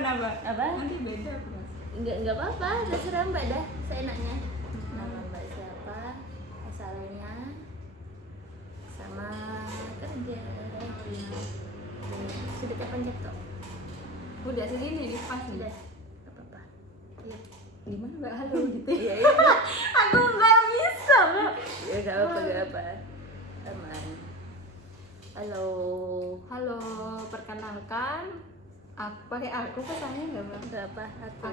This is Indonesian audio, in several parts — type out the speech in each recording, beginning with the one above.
gimana mbak? Apa? Nanti beda aku rasa. Enggak apa-apa, terserah mbak dah, seenaknya. Nama mbak siapa, asalnya, sama kerja. Sudah terpencet kok. Udah segini nih pas nih. Udah, nggak apa-apa. Iya. Gimana mbak? Halo gitu. Iya, iya. Aku nggak bisa mbak. Ya nggak apa. Aman. Halo. Halo, perkenalkan. Pakai aku pesannya nggak mbak? Nggak apa, aku.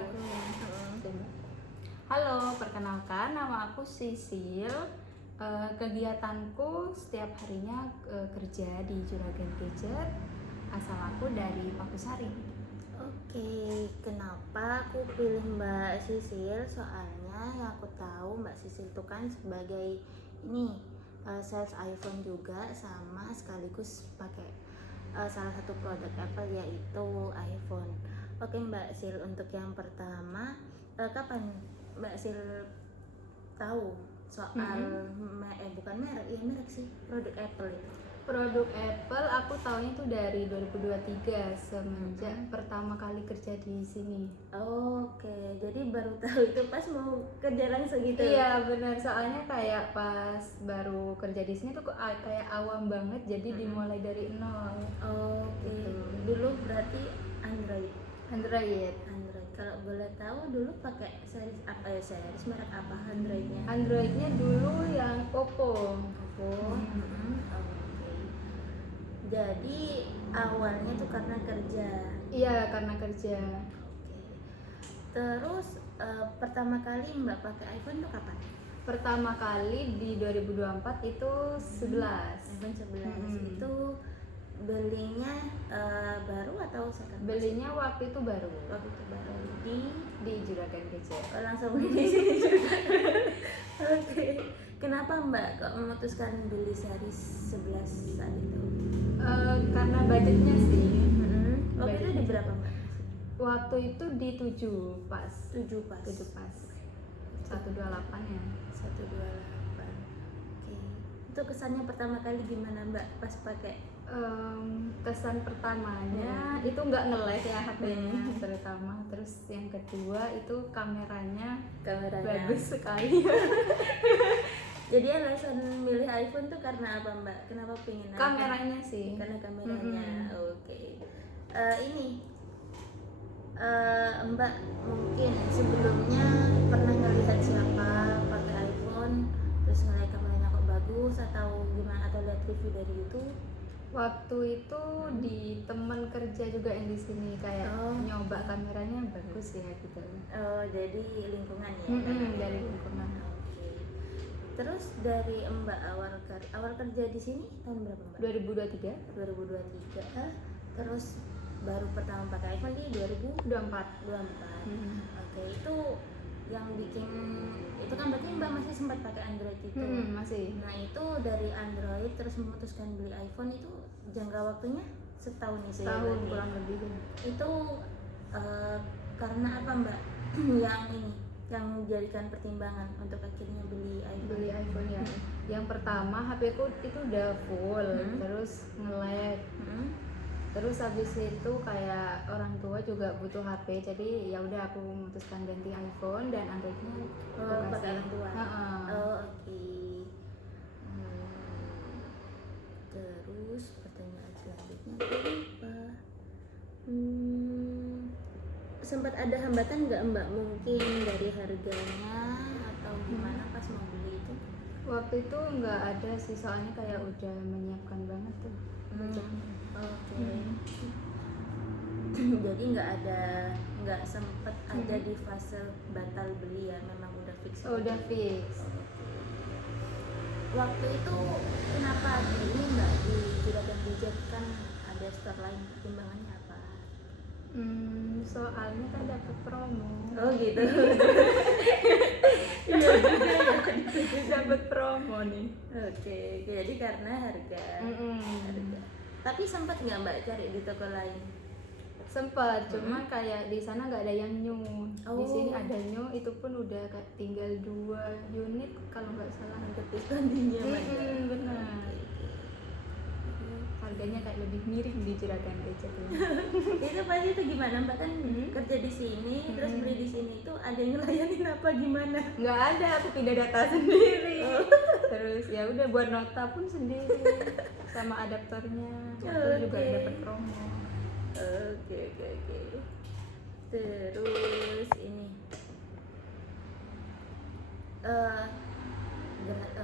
Halo, perkenalkan nama aku Sisil. Kegiatanku setiap harinya kerja di Juragan Gadget. Asal aku dari Pakusari. Oke, kenapa aku pilih Mbak Sisil? Soalnya yang aku tahu Mbak Sisil itu kan sebagai ini sales iPhone juga, sama sekaligus pakai salah satu produk Apple yaitu iPhone. Oke Mbak Sil, untuk yang pertama, kapan Mbak Sil tahu soal bukan merek, ya merek sih, produk Apple itu? Produk Apple aku tahunya tuh dari 2023 semenjak pertama kali kerja di sini. Oke, jadi baru tahu itu pas mau kerja langsung gitu? Iya benar, soalnya kayak pas baru kerja di sini tuh kayak awam banget, jadi dimulai dari nol. Oke, dulu berarti Android. Android. Kalau boleh tahu dulu pakai series apa ya, series merek apa Androidnya? Androidnya dulu yang Oppo. Oke. Jadi awalnya tuh karena kerja. Iya, karena kerja. Oke. Terus pertama kali Mbak pakai iPhone tuh kapan? Pertama kali di 2024 itu 11. iPhone 11. Itu belinya baru atau second? Belinya waktu itu baru. Waktu itu baru di Juragan Gadget. Langsung beli di sini juga. Oke. Kenapa Mbak kok memutuskan beli series 11 saat itu? Karena budgetnya sih. Waktu itu di berapa Mbak? Waktu itu di 7 pas. 7 pas. 7 pas. 128 ya. 128. Oke. Itu kesannya pertama kali gimana Mbak pas pakai? Kesan pertamanya itu nggak nge-lag ya HP-nya terutama. Terus yang kedua itu kameranya bagus sekali. Jadi alasan milih iPhone tuh karena apa Mbak? Kenapa pengen kameranya sih? Karena kameranya. Oke. Ini Mbak mungkin sebelumnya pernah ngelihat siapa pakai iPhone terus ngelihat kameranya kok bagus atau gimana, atau lihat review dari YouTube? Waktu itu di teman kerja juga yang di sini kayak nyoba kameranya bagus ya gitu. Jadi lingkungan ya. Dari lingkungan. Oke. Terus dari Mbak awal kerja di sini tahun berapa Mbak? 2023. 2023. Terus baru pertama pakai iPhone di 2024. Oke, itu yang bikin itu kan berarti Mbak masih sempat pakai Android itu? Masih. Nah itu dari Android terus memutuskan beli iPhone itu jangka waktunya setahun nih? Setahun kurang lebih. Itu karena apa Mbak yang menjadikan pertimbangan untuk akhirnya beli iPhone? Ya. Yang pertama HP ku itu udah full, terus nge-lag. Terus habis itu kayak orang tua juga butuh HP, jadi ya udah aku memutuskan ganti iPhone dan Androidnya pakai orang tua. Oke. Terus pertanyaan selanjutnya aku lupa. Sempat ada hambatan nggak Mbak, mungkin dari harganya atau gimana pas mau beli itu? Waktu itu nggak ada sih, soalnya kayak udah menyiapkan banget tuh. Oke. Jadi nggak sempet ada di fase batal beli ya, memang udah fix? Udah fix. Waktu itu kenapa ini Mbak di Juragan Gadget, kan ada store lain, pertimbangannya apa? Soalnya kan dapat promo. Oh gitu. Iya juga ya, dapat promo nih. Oke, jadi karena harga. Tapi sempat nggak Mbak cari di toko lain? Sempat, cuma kayak di sana nggak ada yang new. Di sini ada new, itu pun udah tinggal 2 unit kalau nggak salah. Diskon tinggi. Benar. harganya kayak lebih miring di Juragan Gadget ya. Itu pasti itu gimana mbak kan kerja di sini terus beli di sini itu ada yang ngelayanin apa gimana? Nggak ada, aku pindah data sendiri. Terus ya udah buat nota pun sendiri sama adaptornya. Itu juga dapat promo. Oke. Terus ini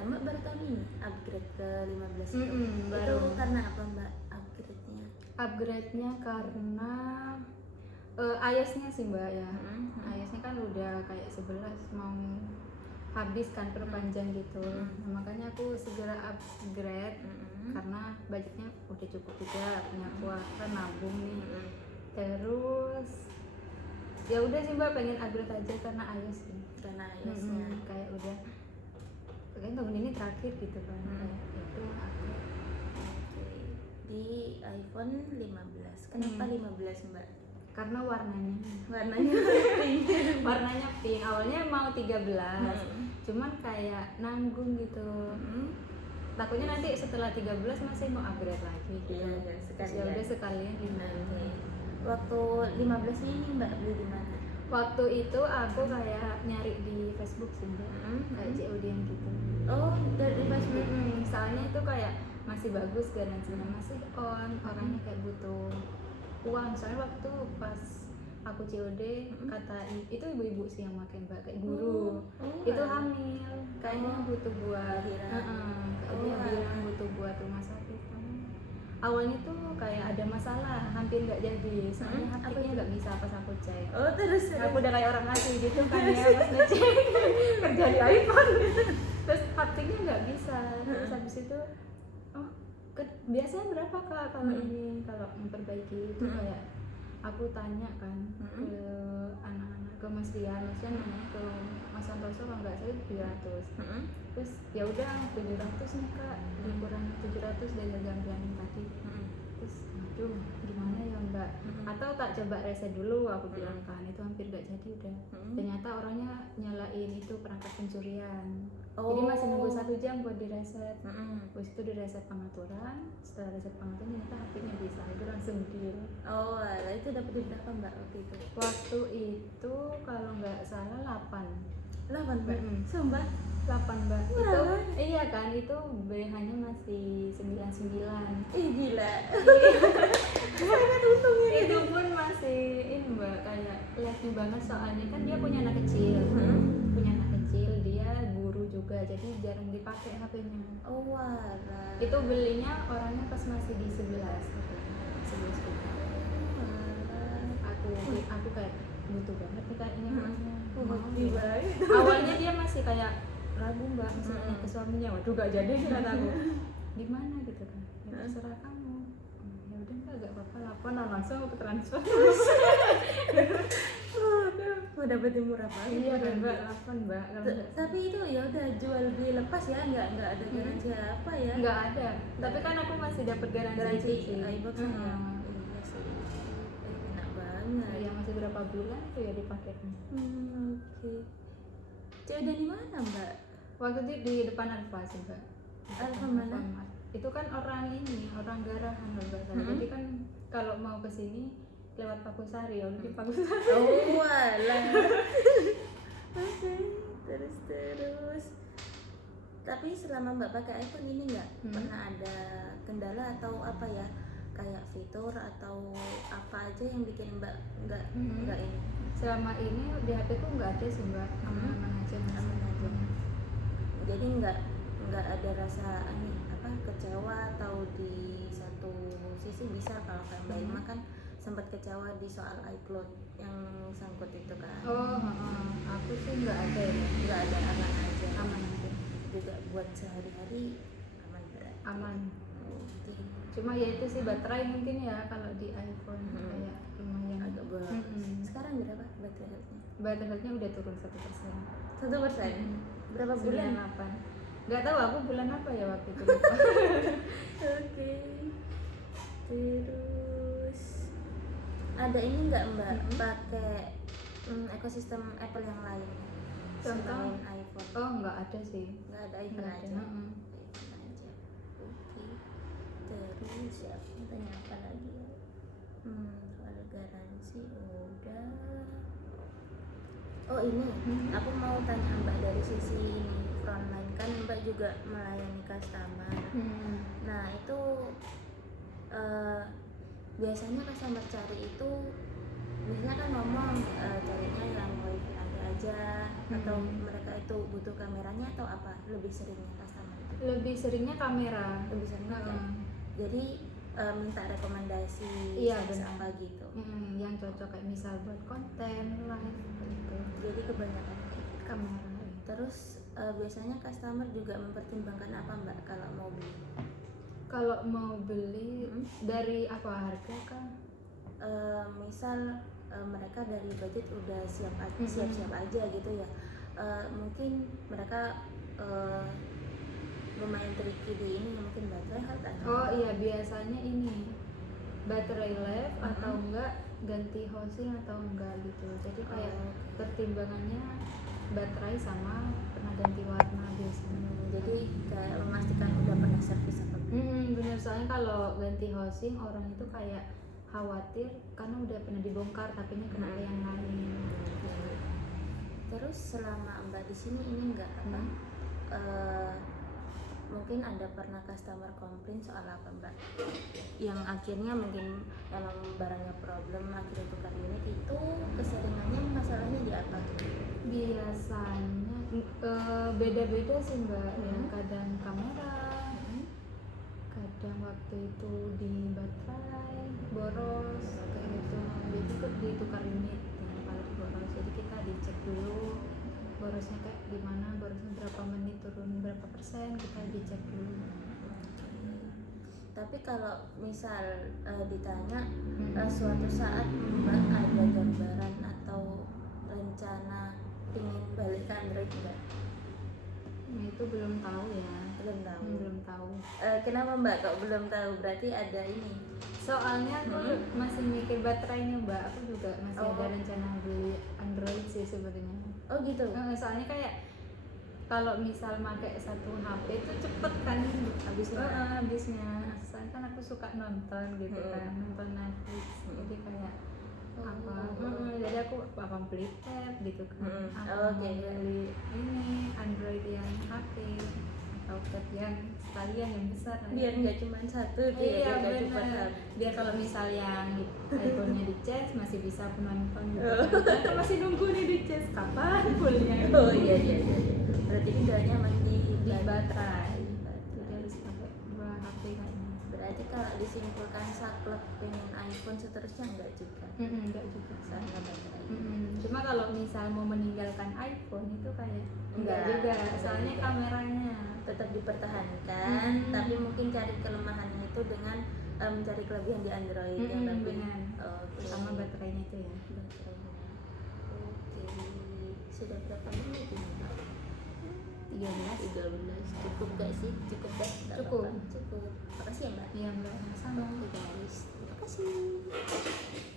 mbak baru tahun ini upgrade ke 15 itu. Baru. Itu karena apa mbak upgrade-nya? Upgrade-nya karena iOS-nya sih mbak ya. iOS-nya kan udah kayak 11 mau habis kan perpanjang gitu. Nah, makanya aku segera upgrade karena budgetnya udah cukup juga, punya kuota nabung nih. Terus ya udah sih mbak, pengen upgrade aja karena iOS sih. Karena iOS-nya kayak udah kayaknya tahun ini terakhir gitu kan. Kayak itu upgrade. Di iPhone 15. Kenapa 15 mbak? Karena warnanya pink. Warnanya pink. Awalnya mau 13 cuman kayak nanggung gitu. Takutnya nanti setelah 13 masih mau upgrade lagi gitu. Iya, Ya udah sekalian 15. Waktu 15 ini mbak beli di mana? Waktu itu aku kayak nyari di Facebook sih mbak, kayak COD yang gitu. Oh, dari Facebook. Soalnya itu kayak masih bagus, garansinya masih on, orangnya kayak butuh uang. Soalnya waktu pas aku COD kata itu ibu-ibu sih yang pakai mbak, kayak guru itu hamil, kayaknya butuh buat kayak dia bilang butuh buat rumah sakit. Awalnya tuh kayak ada masalah, hampir nggak jadi, soalnya haptiknya nggak bisa pas aku cek. Terus aku udah kayak orang asli gitu kan ya pas ngecek kerja di iPhone terus haptiknya nggak bisa. Terus habis itu biasanya berapa kak kalau ini kalau memperbaiki itu kayak aku tanya kan ke anak-anak, ke Mas Dian nanya ke Mas Santoso kalau nggak salah 700. Terus ya udah 700 nih kak, dikurangi 700 dari harga bulanan tadi. Terus aduh gimana ya mbak, atau tak coba reset dulu aku bilang kan, itu hampir nggak jadi udah. Ternyata orangnya nyalain itu perangkat pencurian. Jadi masih nunggu 1 jam buat direset. Terus itu direset pengaturan, setelah reset pengaturan ternyata HP-nya bisa, itu langsung deal. Lah itu dapat berapa mbak waktu itu? Waktu itu kalau nggak salah 8 mbak? Sumpah? 8 mbak. Itu iya kan, itu BH-nya masih 99. Gila. Itu pun masih ini mbak, kayak lagi banget soalnya kan dia punya anak kecil. Dia guru juga, jadi jarang dipakai HP-nya. Walah. Itu belinya orangnya pas masih di 11 juta. Aku kayak butuh banget nih kayaknya. Awalnya dia masih kayak ragu mbak, masih nanya ke suaminya, waduh gak jadi nih kata aku. Di mana gitu kan? Ya terserah kamu. Ya udah nggak apa-apa, lapor langsung aku transfer. Mau dapat murah banget. Iya mbak, 8 mbak. Tapi itu ya udah jual beli lepas ya, nggak ada garansi apa ya? Nggak ada. Tapi kan aku masih dapat garansi iBox ya. Iya sih. Enak banget. Iya masih berapa bulan tuh ya dipakainya. Oke. Cewek dari mana mbak? Waktu itu di depan Alfa sih mbak. Alfa mana? Itu kan orang Garahan mbak. Jadi kan kalau mau ke sini lewat Pakusari, ya di Pakusari. Walah. Oke, terus. Tapi selama mbak pakai iPhone ini nggak pernah ada kendala atau apa ya, kayak fitur atau apa aja yang bikin mbak nggak ini? Selama ini di HP ku nggak ada sih mbak, aman aja. Jadi nggak ada rasa kecewa atau di satu sisi bisa kalau kayak mbak Ima kan sempat kecewa di soal iCloud yang sangkut itu kan. Aku sih nggak ada ya, nggak ada, aman aja. Juga buat sehari-hari aman. Cuma ya itu sih baterai mungkin ya kalau di iPhone kayak lumayan agak boros. Sekarang berapa baterai health-nya? Baterai health-nya udah turun 1%. 1%? Berapa bulan? 98. Nggak tahu aku bulan apa ya waktu itu. Oke. Terus ada ini nggak mbak pakai ekosistem Apple yang lain? Contoh iPhone. Oh nggak ada sih. Nggak ada, iPhone aja. Ada. Oke. Terus ya, aku tanya apa lagi ya? Soal garansi udah. Oh ini, aku mau tanya Mbak dari sisi ini frontline, kan Mbak juga melayani customer. Nah itu biasanya customer cari itu biasanya kan ngomong carinya yang wifi aja, atau mereka itu butuh kameranya atau apa? Lebih seringnya customer itu? Lebih seringnya kamera. Lebih seringnya kan? Jadi minta rekomendasi service apa gitu. Yang cocok kayak misal buat konten live gitu. Jadi kebanyakan kayak gitu. Kamera. Terus biasanya customer juga mempertimbangkan apa Mbak kalau mau beli? Kalau mau beli dari apa harga kah? Misal mereka dari budget udah siap-siap aja gitu ya. Mungkin mereka lumayan tricky di ini, mungkin baterai health atau oh iya, biasanya ini baterai life atau enggak ganti housing atau enggak gitu. Jadi kayak pertimbangannya baterai sama pernah ganti warna biasanya. Jadi kayak memastikan udah pernah servis apa? Bener, soalnya kalau ganti housing orang itu kayak khawatir karena udah pernah dibongkar tapi ini kena yang lain. Terus selama Mbak di sini ini enggak apa? Mungkin ada pernah customer komplain soal apa Mbak? Yang akhirnya mungkin emang barangnya problem, akhirnya tukar unit, itu keseringannya masalahnya di apa? Biasanya beda-beda sih Mbak. Ya kadang kamera, kadang waktu itu di baterai boros kayak gitu. Jadi itu ditukar unit ya, kalau boros. Jadi kita dicek dulu borosnya kayak gimana, borosnya berapa menit turun berapa persen, kita dicek dulu. Tapi kalau misal ditanya suatu saat Mbak ada gambaran atau rencana ingin balik ke Android enggak? Nah, itu belum tahu ya. Belum tahu. Kenapa Mbak kok belum tahu? Berarti ada ini. Soalnya aku masih mikir baterainya Mbak. Aku juga masih ada rencana beli Android sih sebenarnya. Oh gitu. Soalnya kayak kalau misal pakai satu HP itu cepet kan habisnya. Soalnya kan aku suka nonton gitu kan, nonton Netflix. Jadi kayak jadi aku apa beli tab gitu kan. Beli ini Android yang HP atau tab yang sekalian yang besar. Biar nggak cuma satu tuh. Iya benar. Biar kalau misal yang iPhone-nya dicas masih bisa aku nonton gitu kan. Kan masih nunggu nih dicas kapan fullnya. Oh iya. Berarti tinggalnya masih di baterai. Jadi harus pakai dua HP kayaknya. Berarti kalau disimpulkan saklek pengen iPhone seterusnya enggak juga? Enggak juga. Karena baterai. Cuma kalau misal mau meninggalkan iPhone itu kayak enggak juga. Soalnya kameranya tetap dipertahankan, tapi mungkin cari kelemahannya itu dengan mencari kelebihan di Android yang lebih. Sama baterainya itu ya. Baterainya. Oke. Sudah berapa menit ini Mbak? 13. Cukup gak sih? Cukup dah. Cukup. Makasih ya Mbak. Iya Mbak. Sama. Oke guys. Terima kasih.